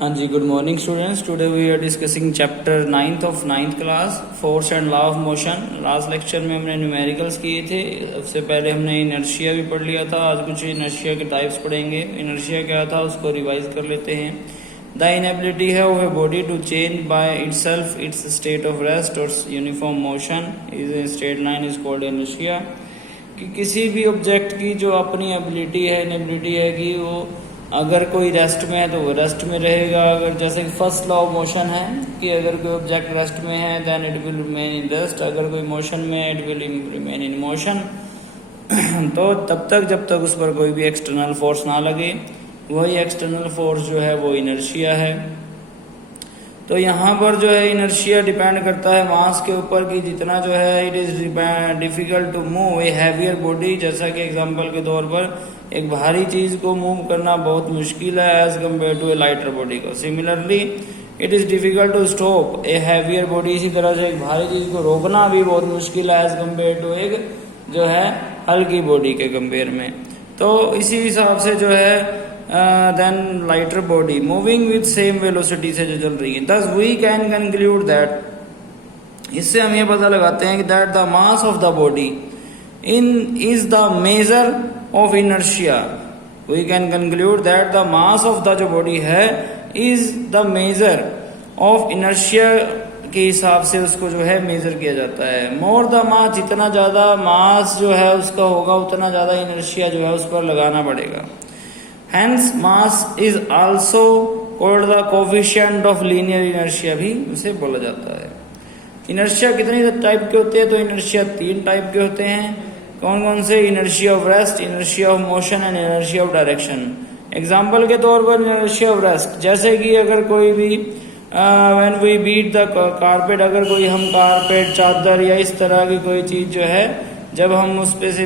हाँ जी, good morning students. Today we are discussing chapter 9th of 9th class, force and law of motion. Last lecture में हमने numericals किए थे। उससे पहले हमने इनर्शिया भी पढ़ लिया था। आज कुछ इनर्शिया के टाइप्स पढ़ेंगे। इनर्शिया क्या था उसको रिवाइज कर लेते हैं। द इनएबिलिटी है of a body to change by itself its state of rest और uniform motion is a straight line is called inertia. कि किसी भी ऑब्जेक्ट की जो अपनी एबिलिटी है, इनएबिलिटी है कि वो अगर कोई रेस्ट में है तो वो रेस्ट में रहेगा। अगर जैसे फर्स्ट लॉ ऑफ मोशन है कि अगर कोई ऑब्जेक्ट रेस्ट में है then it will remain in rest, अगर कोई मोशन में है it will remain in motion. तो तब तक जब तक उस पर कोई भी एक्सटर्नल फोर्स ना लगे, वही एक्सटर्नल फोर्स जो है वो इनर्शिया है। तो यहाँ पर जो है इनर्शिया डिपेंड करता है मास के ऊपर कि जितना जो है it is difficult to move a heavier body. जैसा कि एग्जांपल के तौर पर एक भारी चीज को मूव करना बहुत मुश्किल है as compare to a lighter body को। Similarly it is difficult to stop a heavier body. इसी तरह से एक भारी चीज को रोकना भी बहुत मुश्किल है एज कम्पेयर टू एक जो है हल्की बॉडी के कंपेयर में। तो इसी हिसाब से जो है then lighter body moving with same velocity से जो चल रही है, thus we can conclude that, इससे हम ये पता लगाते हैं कि that the mass of the body is the measure of inertia। we can conclude that the mass of the जो body है is the measure of inertia के हिसाब से उसको जो है मेजर किया जाता है। मोर द मास, जितना ज्यादा मास जो है उसका होगा उतना ज्यादा इनर्शिया जो है उस पर लगाना पड़ेगा। Hence mass is also called the coefficient of linear inertia भी उसे बोला जाता है। इनर्शिया कितनी टाइप के होते हैं? तो इनर्शिया 3 टाइप के होते हैं। कौन कौन से? Inertia of rest, inertia of motion and inertia of direction. Example के तौर पर इनर्शिया ऑफ रेस्ट, जैसे कि अगर कोई भी when we beat the carpet, अगर कोई हम कारपेट, चादर या इस तरह की कोई चीज जो है जब हम उस पे से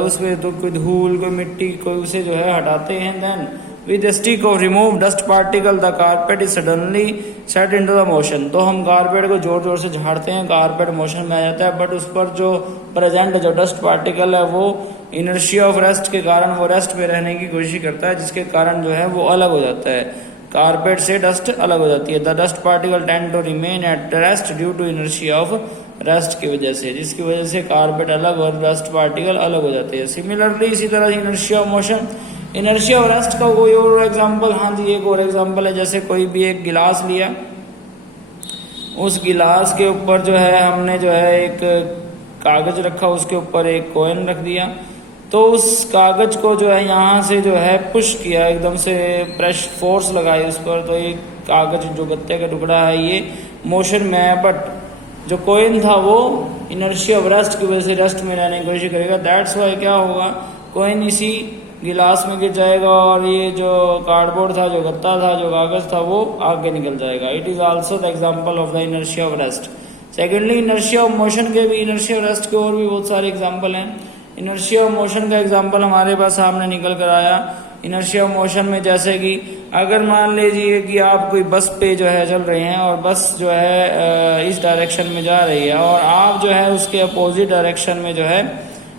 उसमें तो कोई धूल, कोई मिट्टी, कोई उसे जो है हटाते हैं, then with stick off remove dust particle the carpet is suddenly set into the motion. तो हम कारपेट को जोर जोर से झाड़ते हैं, कारपेट मोशन में आ जाता है, बट उस पर जो प्रेजेंट जो डस्ट पार्टिकल है वो इनर्शिया ऑफ रेस्ट के कारण वो रेस्ट में रहने की कोशिश करता है, जिसके कारण जो है वो अलग हो जाता है, कारपेट से डस्ट अलग हो जाती है। The dust particle tend to remain at rest due to inertia of rest की वजह से, जिसकी वजह से कारपेट अलग और डस्ट पार्टिकल अलग हो जाते हैं। सिमिलरली इसी तरह inertia of motion, inertia of rest का कोई और एग्जांपल, हाँ जी एक और एग्जांपल है, जैसे कोई भी एक गिलास लिया, उस गिलास के ऊपर जो है हमने जो है एक कागज रखा, उसके ऊपर एक कॉइन रख दिया, तो उस कागज को जो है यहाँ से जो है पुश किया, एकदम से प्रेस फोर्स लगाई उस पर, तो ये कागज जो गत्ते का टुकड़ा है ये मोशन में है, बट जो कॉइन था वो इनर्शिया ऑफ रेस्ट की वजह से रेस्ट में रहने की कोशिश करेगा। दैट्स वाई क्या होगा, कॉइन इसी गिलास में गिर जाएगा और ये जो कार्डबोर्ड था, जो गत्ता था, जो कागज था वो आगे निकल जाएगा। It is also the example of the inertia of rest. Secondly inertia of motion के भी, इनर्शिया ऑफ रेस्ट के और भी बहुत सारे एग्जाम्पल हैं। इनर्शिया ऑफ मोशन का एग्जाम्पल हमारे पास सामने निकल कर आया। इनर्शिया ऑफ मोशन में जैसे कि अगर मान लीजिए कि आप कोई बस पे जो है चल रहे हैं और बस जो है इस डायरेक्शन में जा रही है और आप जो है उसके अपोजिट डायरेक्शन में जो है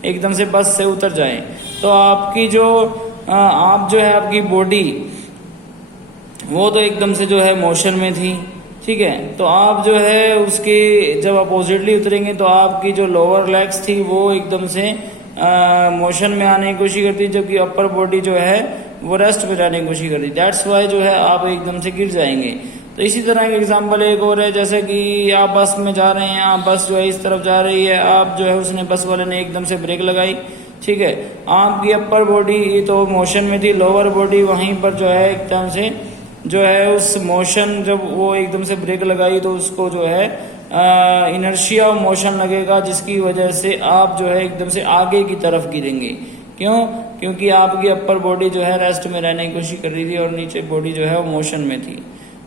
एकदम से बस से उतर जाएं, तो आपकी जो आप जो है आपकी बॉडी वो तो एकदम से जो है मोशन में थी, ठीक है, तो आप जो है उसके जब अपोजिटली उतरेंगे तो आपकी जो लोअर लेग्स थी वो एकदम से मोशन में आने की कोशिश करती है, जबकि अपर बॉडी जो है वो रेस्ट में जाने की कोशिश करती है। दैट्स वाई जो है आप एकदम से गिर जाएंगे। तो इसी तरह के एग्जांपल एक और है, जैसे कि आप बस में जा रहे हैं, आप बस जो है इस तरफ जा रही है, आप जो है उसने बस वाले ने एकदम से ब्रेक लगाई, ठीक है, आपकी अपर बॉडी तो मोशन में थी, लोअर बॉडी वहीं पर जो है एकदम से जो है उस मोशन, जब वो एकदम से ब्रेक लगाई तो उसको जो है इनर्शिया ऑफ मोशन लगेगा, जिसकी वजह से आप जो है एकदम से आगे की तरफ गिरेंगे। क्यों? क्योंकि आपकी अपर बॉडी जो है रेस्ट में रहने की कोशिश कर रही थी और नीचे बॉडी जो है वो मोशन में थी।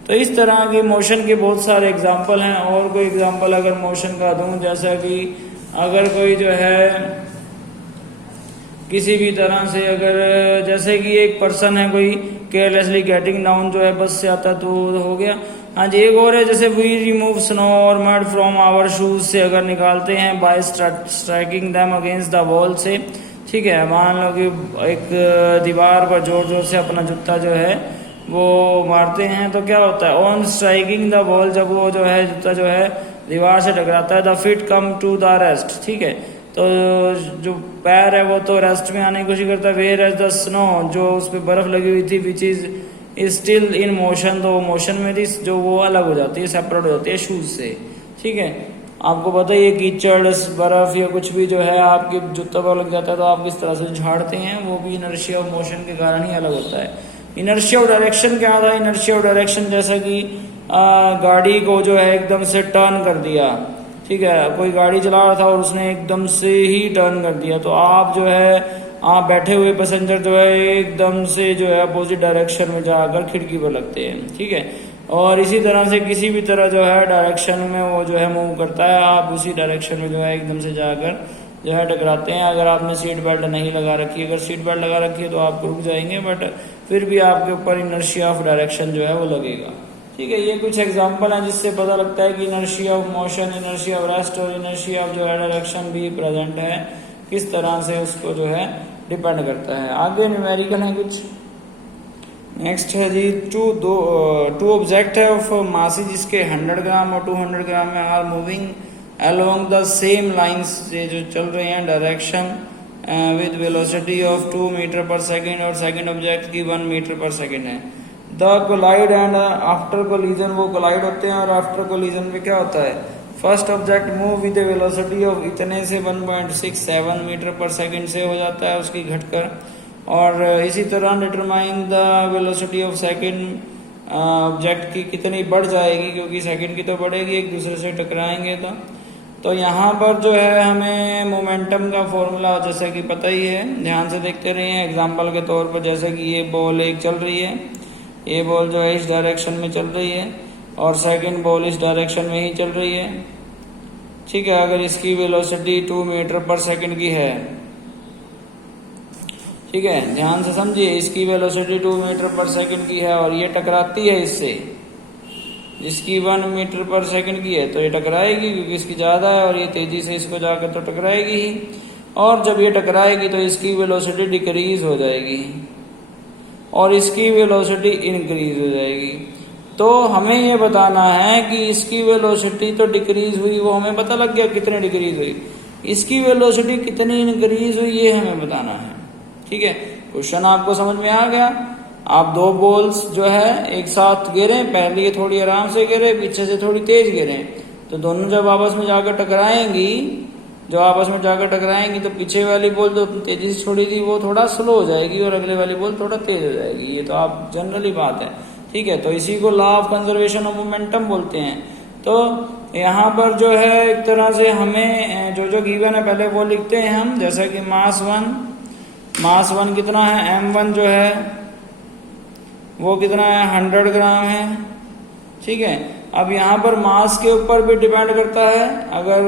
तो इस तरह के मोशन के बहुत सारे एग्जाम्पल हैं। और कोई एग्जाम्पल अगर मोशन का दूं, जैसा कि अगर कोई जो है किसी भी तरह से अगर जैसे कि एक पर्सन है कोई केयरलेसली गेटिंग डाउन जो है बस से आता तो हो गया। हाँ जी एक और है, जैसे वी रिमूव स्नो और मड फ्रॉम आवर शूज से अगर निकालते हैं bye striking them against the wall से, ठीक है, मान लो कि एक दीवार पर जोर जोर से अपना जूता जो है वो मारते हैं तो क्या होता है, ऑन स्ट्राइकिंग द बॉल, जब वो जो है जूता जो है दीवार से टकराता है, the feet come to the rest, ठीक है। तो जो पैर है वो तो रेस्ट में आने की कोशिश करता है, वेयर एज द स्नो, जो उस पर बर्फ लगी हुई थी, which is still in motion, तो मोशन में थी, जो वो अलग हो जाती है, सेपरेट हो जाती है शूज से, ठीक है। आपको पता ही है कीचड़ बर्फ या कुछ भी जो है आपके जूता पर लग जाता है तो आप किस तरह से झाड़ते हैं, वो भी इनर्शिया ऑफ मोशन के कारण ही अलग होता है। इनर्शिया ऑफ डायरेक्शन क्या था, इनर्शिया ऑफ डायरेक्शन जैसा कि गाड़ी को जो है एकदम से टर्न कर दिया, ठीक है, कोई गाड़ी चला रहा था और उसने एकदम से ही टर्न कर दिया, तो आप जो है आप बैठे हुए पैसेंजर जो है एकदम से जो है अपोजिट डायरेक्शन में जाकर खिड़की पर लगते हैं, ठीक है। और इसी तरह से किसी भी तरह जो है डायरेक्शन में वो जो है मूव करता है, आप उसी डायरेक्शन में जो है एकदम से जाकर जो है टकराते हैं। अगर आपने सीट बेल्ट नहीं लगा रखी, अगर सीट बेल्ट लगा रखी है तो आप रुक जाएंगे, बट फिर भी आपके ऊपर इनर्शिया ऑफ डायरेक्शन जो है वो लगेगा, ठीक है। ये कुछ एग्जांपल हैं जिससे पता लगता है कि inertia of motion, inertia of rest और इनर्शिया ऑफ जो है डायरेक्शन भी प्रेजेंट है, किस तरह से उसको जो है डिपेंड करता है। आगे न्यूमेरिकल है कुछ। नेक्स्ट है जी टू ऑब्जेक्ट है ऑफ मासेज जिसके 100 ग्राम और 200 ग्राम में are moving along the same lines, ये जो चल रहे हैं direction with velocity of 2 metre per second, और सेकेंड ऑब्जेक्ट की 1 मीटर पर सेकेंड है। The collide and after collision, वो कोलाइड होते हैं और आफ्टर कोलिजन में क्या होता है, first object move with velocity of इतने से 1.67 मीटर पर सेकेंड से हो जाता है उसकी घटकर, और इसी तरह determine the velocity of second object की कितनी बढ़ जाएगी, क्योंकि सेकेंड की तो बढ़ेगी, एक दूसरे से टकराएंगे तो यहाँ पर जो है हमें मोमेंटम का फॉर्मूला जैसा कि पता ही है, ध्यान से देखते रहिए। एग्जांपल के तौर पर जैसे कि ये बॉल एक चल रही है, ये बॉल जो है इस डायरेक्शन में चल रही है और सेकंड बॉल इस डायरेक्शन में ही चल रही है, ठीक है। अगर इसकी वेलोसिटी 2 मीटर पर सेकंड की है, ठीक है, ध्यान से समझिए, इसकी वेलोसिटी 2 मीटर पर सेकंड की है और ये टकराती है इससे जिसकी 1 मीटर पर सेकंड की है, तो ये टकराएगी क्योंकि इसकी ज्यादा है और ये तेजी से इसको जाकर तो टकराएगी ही, और जब ये टकराएगी तो इसकी वेलोसिटी डिक्रीज हो जाएगी और इसकी वेलोसिटी इंक्रीज हो जाएगी। तो हमें ये बताना है कि इसकी वेलोसिटी तो डिक्रीज हुई, वो हमें पता लग गया कितनी डिक्रीज हुई, इसकी वेलोसिटी कितनी इंक्रीज हुई ये हमें बताना है, ठीक है। क्वेश्चन आपको समझ में आ गया। आप दो बॉल्स जो है एक साथ गिरे, पहले ये थोड़ी आराम से गिरे, पीछे से थोड़ी तेज गिरे, तो दोनों जब आपस में जाकर टकराएंगी, तो पीछे वाली बॉल जो तेजी से छोड़ी थी वो थोड़ा स्लो हो जाएगी और अगले वाली बॉल थोड़ा तेज हो जाएगी। ये तो आप जनरली बात है, ठीक है। तो इसी को law of conservation of momentum बोलते हैं। तो यहाँ पर जो है एक तरह से हमें जो गिवन है पहले वो लिखते हैं हम, जैसा कि मास वन कितना है, m1 जो है वो कितना है 100 ग्राम है, ठीक है। अब यहाँ पर मास के ऊपर भी डिपेंड करता है, अगर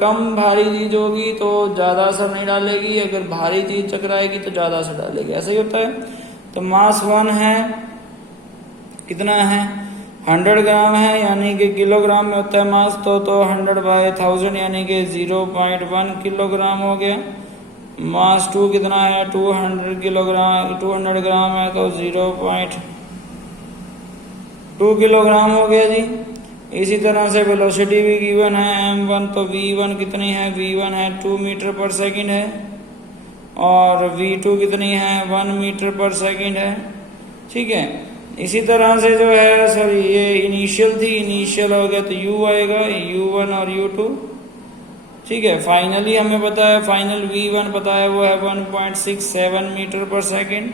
कम भारी चीज होगी तो ज्यादा असर नहीं डालेगी, अगर भारी चीज टकराएगी तो ज्यादा असर डालेगी, ऐसा ही होता है। तो मास 1 है कितना है 100 ग्राम है, यानी कि किलोग्राम में होता है मास, तो 100/1000 यानी कि 0.1 किलोग्राम हो गया। मास 2 कितना है 200 ग्राम है तो 0.2 किलोग्राम हो गया जी। इसी तरह से वेलोसिटी भी गिवन है m1, तो v1 कितनी है, v1 है 2 मीटर पर सेकंड है और v2 कितनी है 1 मीटर पर सेकंड है, ठीक है। इसी तरह से जो है सॉरी ये इनिशियल थी, इनिशियल हो गया तो u आएगा, u1 और u2, ठीक है। फाइनली हमें पता है, फाइनल v1 पता है वो है 1.67 मीटर पर सेकंड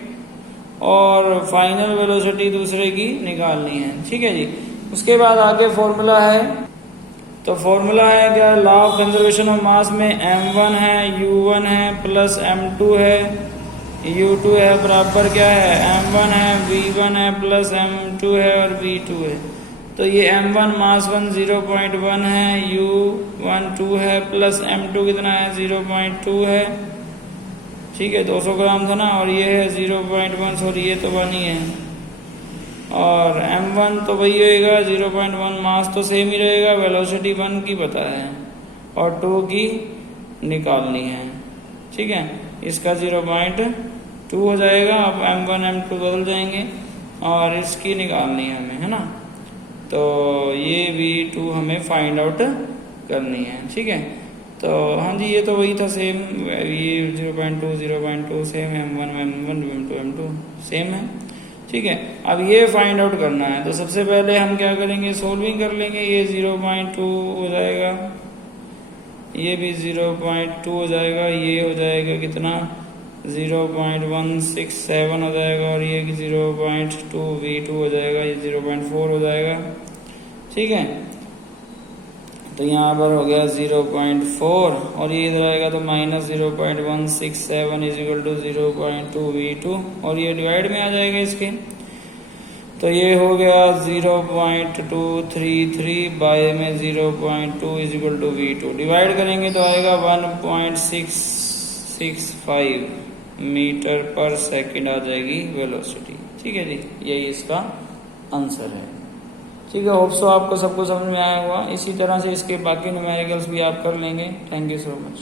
और फाइनल वेलोसिटी दूसरे की निकालनी है, ठीक है जी। उसके बाद आगे फॉर्मूला है, तो फॉर्मूला है क्या, law of conservation of mass में m1 है, u1 है प्लस m2 है, u2 है बराबर क्या है m1 है, v1 है प्लस m2 है और v2 है। तो ये m1 मास 1 0.1 है, u1 2 है प्लस m2 कितना है 0.2 है, ठीक है 200 ग्राम था ना, और ये है 0.1, सॉरी ये तो 1 ही है, और m1 तो वही होएगा 0.1, मास तो सेम ही रहेगा, वेलोसिटी 1 की पता है और 2 की निकालनी है, ठीक है। इसका 0.2 हो जाएगा, अब m1 m2 बदल जाएंगे, और इसकी निकालनी है हमें, है ना। तो ये V2 हमें फाइंड आउट करनी है, ठीक है। तो हाँ जी, ये तो वही था सेम, ये 0.2 सेम है, M1 M2 M2 सेम है, ठीक है। अब ये फाइंड आउट करना है, तो सबसे पहले हम क्या करेंगे, सोल्विंग कर लेंगे। ये 0.2 हो जाएगा, ये भी 0.2 हो जाएगा, ये हो जाएगा कितना 0.167 हो जाएगा, और ये 0.2 V2 हो जाएगा, ये 0.4 हो जाएगा, ठीक है। तो यहाँ पर हो गया 0.4, और ये इधर आएगा तो -0.167 इज इक्वल टू 0.2 V2, और ये डिवाइड में आ जाएगा इसके। तो ये हो गया 0.233 बाय में 0.2 is equal to V2, divide करेंगे तो आएगा 1.665 मीटर पर सेकंड आ जाएगी वेलोसिटी, ठीक है जी। यही इसका आंसर है, ठीक है। होप सो आपको सबको समझ में आया होगा। इसी तरह से इसके बाकी न्यूमेरिकल्स भी आप कर लेंगे। Thank you so much.